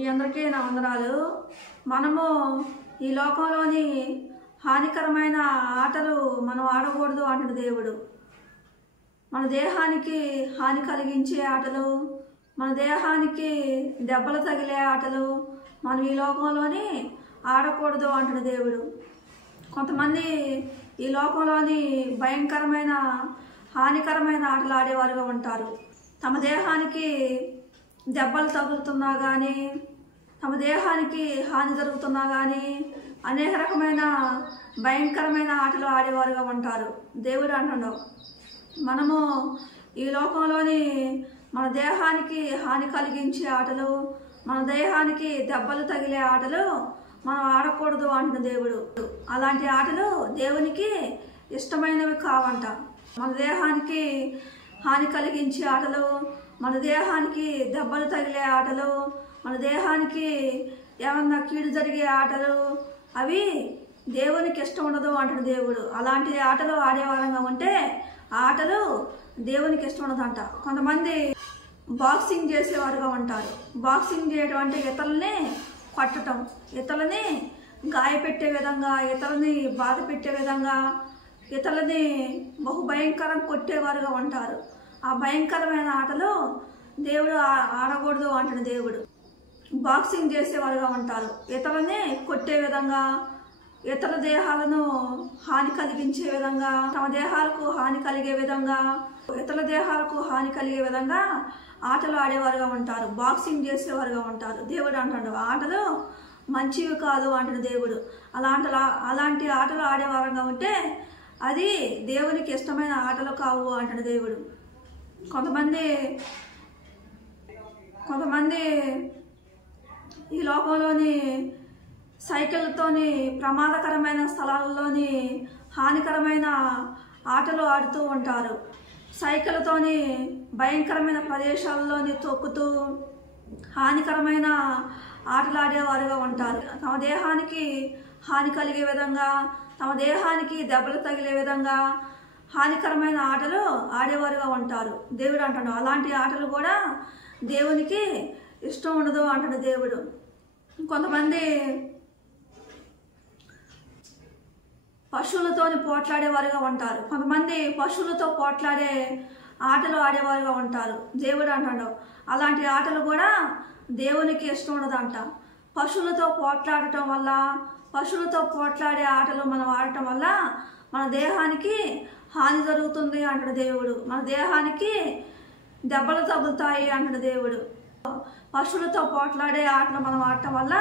మీ అందరికీ నా వందనాలు. మనము ఈ లోకంలోని హానికరమైన ఆటలు మనం ఆడకూడదు అంటున్న దేవుడు. మన దేహానికి హాని కలిగించే ఆటలు, మన దేహానికి దెబ్బలు తగిలే ఆటలు మనం ఈ లోకంలోని ఆడకూడదు అంటున్న దేవుడు. కొంతమంది ఈ లోకంలోని భయంకరమైన హానికరమైన ఆటలు ఆడేవారుగా ఉంటారు. తమ దేహానికి దెబ్బలు తగులుతున్నా కానీ, తమ దేహానికి హాని జరుగుతున్నా కానీ అనేక రకమైన భయంకరమైన ఆటలు ఆడేవారుగా ఉంటారు. దేవుడు అంటున్నాడు, మనము ఈ లోకంలోని మన దేహానికి హాని కలిగించే ఆటలు, మన దేహానికి దెబ్బలు తగిలే ఆటలు మనం ఆడకూడదు అంటున్న దేవుడు. అలాంటి ఆటలు దేవునికి ఇష్టమైనవి కావంట. మన దేహానికి హాని కలిగించే ఆటలు, మన దేహానికి దెబ్బలు తగిలే ఆటలు, మన దేహానికి ఏమన్నా కీడు జరిగే ఆటలు అవి దేవునికి ఇష్టం ఉండదు అంటున్న దేవుడు. అలాంటి ఆటలు ఆడేవారంగా ఉంటే ఆటలు దేవునికి ఇష్టం ఉండదంట. కొంతమంది బాక్సింగ్ చేసేవారుగా ఉంటారు. బాక్సింగ్ చేయడం అంటే ఇతరులని కొట్టడం, ఇతరులని గాయపెట్టే విధంగా, ఇతరులని బాధ పెట్టే విధంగా, ఇతరులని బహుభయంకరంగా కొట్టేవారుగా ఉంటారు. ఆ భయంకరమైన ఆటలు దేవుడు ఆడకూడదు అంటున్న దేవుడు. బాక్సింగ్ చేసేవారుగా ఉంటారు. ఇతరులని కొట్టే విధంగా, ఇతర దేహాలను హాని కలిగించే విధంగా, తమ దేహాలకు హాని కలిగే విధంగా, ఇతర దేహాలకు హాని కలిగే విధంగా ఆటలు ఆడేవారుగా ఉంటారు. బాక్సింగ్ చేసేవారుగా ఉంటారు. దేవుడు అంటాడు, ఆటలు మంచివి కాదు అంటున్న దేవుడు. అలాంటి ఆటలు ఆడేవారంగా ఉంటే అది దేవునికి ఇష్టమైన ఆటలు కావు అంటున్న దేవుడు. కొంతమంది ఈ లోకంలోని సైకిళ్ళతోని ప్రమాదకరమైన స్థలాల్లోని హానికరమైన ఆటలు ఆడుతూ ఉంటారు. సైకిళ్ళతోని భయంకరమైన ప్రదేశాల్లోని తొక్కుతూ హానికరమైన ఆటలు ఆడేవారుగా ఉంటారు. తమ దేహానికి హాని కలిగే విధంగా, తమ దేహానికి దెబ్బలు తగిలే విధంగా హానికరమైన ఆటలు ఆడేవారుగా ఉంటారు. దేవుడు అంటాడు, అలాంటి ఆటలు కూడా దేవునికి ఇష్టం ఉండదు అంటాడు దేవుడు. కొంతమంది పశువులతోని పోట్లాడేవారుగా ఉంటారు. కొంతమంది పశువులతో పోట్లాడే ఆటలు ఆడేవారుగా ఉంటారు. దేవుడు అంటాడు, అలాంటి ఆటలు కూడా దేవునికి ఇష్టం ఉండదంట. పశువులతో పోట్లాడటం వల్ల, పశువులతో పోట్లాడే ఆటలు మనం ఆడటం వల్ల మన దేహానికి హాని జరుగుతుంది అంటాడు దేవుడు. మన దేహానికి దెబ్బలు తగులుతాయి అంటాడు దేవుడు. పశువులతో పోట్లాడే ఆటలు మనం ఆడటం వల్ల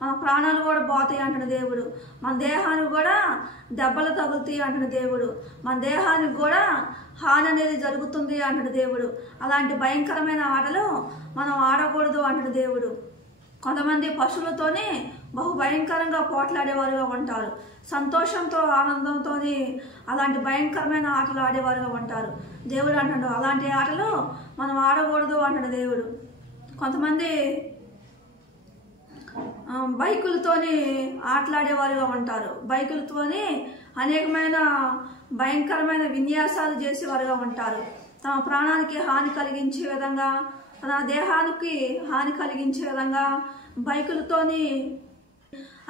మన ప్రాణాలు కూడా పోతాయి అంటాడు దేవుడు. మన దేహానికి కూడా దెబ్బలు తగులుతాయి అంటాడు దేవుడు. మన దేహానికి కూడా హాని అనేది జరుగుతుంది అంటాడు దేవుడు. అలాంటి భయంకరమైన ఆటలు మనం ఆడకూడదు అంటాడు దేవుడు. కొంతమంది పశువులతోనే బహుభయంకరంగా పోట్లాడేవారుగా ఉంటారు. సంతోషంతో, ఆనందంతో అలాంటి భయంకరమైన ఆటలు ఆడేవారుగా ఉంటారు. దేవుడు అంటాడు, అలాంటి ఆటలు మనం ఆడకూడదు అంటాడు దేవుడు. కొంతమంది బైకులతోని ఆటలాడేవారుగా ఉంటారు. బైకులతోని అనేకమైన భయంకరమైన విన్యాసాలు చేసేవారుగా ఉంటారు. తమ ప్రాణానికి హాని కలిగించే విధంగా, తన దేహానికి హాని కలిగించే విధంగా బైకులతోని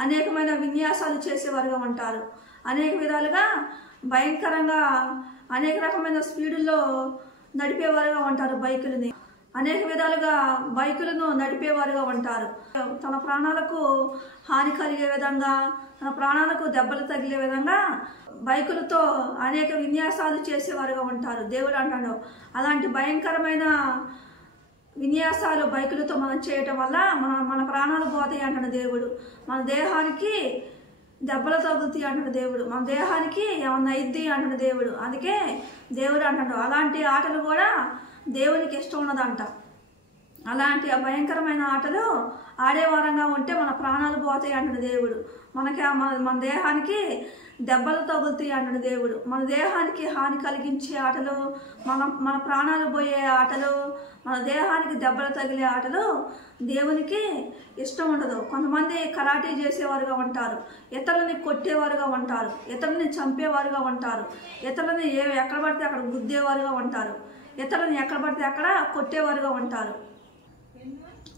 అనేకమైన విన్యాసాలు చేసేవారుగా ఉంటారు. అనేక విధాలుగా భయంకరంగా అనేక రకమైన స్పీడుల్లో నడిపేవారుగా ఉంటారు. బైకులని అనేక విధాలుగా బైకులను నడిపేవారుగా ఉంటారు. తన ప్రాణాలకు హాని కలిగే విధంగా, తన ప్రాణాలకు దెబ్బలు తగిలే విధంగా బైకులతో అనేక విన్యాసాలు చేసేవారుగా ఉంటారు. దేవుడు అంటాడు, అలాంటి భయంకరమైన విన్యాసాలు బైకులతో మనం చేయటం వల్ల మన ప్రాణాలు పోతాయి అంటాడు దేవుడు. మన దేహానికి దెబ్బలు తగులుతాయి అంటాడు దేవుడు. మన దేహానికి ఏమన్నా అయిద్ది అంటాడు దేవుడు. అందుకే దేవుడు అంటాడు, అలాంటి ఆటలు కూడా దేవునికి ఇష్టం ఉన్నదంట. అలాంటి భయంకరమైన ఆటలు ఆడేవారంగా ఉంటే మన ప్రాణాలు పోతాయి అంటాడు దేవుడు. మన దేహానికి దెబ్బలు తగులుతాయి అంటాడు దేవుడు. మన దేహానికి హాని కలిగించే ఆటలు, మన ప్రాణాలు పోయే ఆటలు, మన దేహానికి దెబ్బలు తగిలే ఆటలు దేవునికి ఇష్టం ఉండదు. కొంతమంది కరాటే చేసేవారుగా ఉంటారు. ఇతరులని కొట్టేవారుగా ఉంటారు. ఇతరులని చంపేవారుగా ఉంటారు. ఇతరులని ఎక్కడ పడితే అక్కడ గుద్దేవారుగా ఉంటారు. ఇతరులని ఎక్కడ పడితే అక్కడ కొట్టేవారుగా ఉంటారు.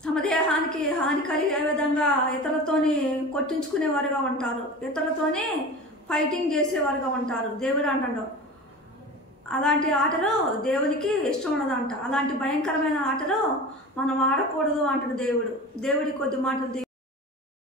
తమ దేహానికి హాని కలిగే విధంగా ఇతరులతోని కొట్టించుకునేవారుగా ఉంటారు, ఇతరులతోని ఫైటింగ్ చేసేవారుగా ఉంటారు. దేవుడు అంటాడు అలాంటి ఆటలు దేవునికి ఇష్టం ఉండదంట. అలాంటి భయంకరమైన ఆటలు మనం ఆడకూడదు అంటాడు దేవుడు. దేవుడి కొద్ది మాటలు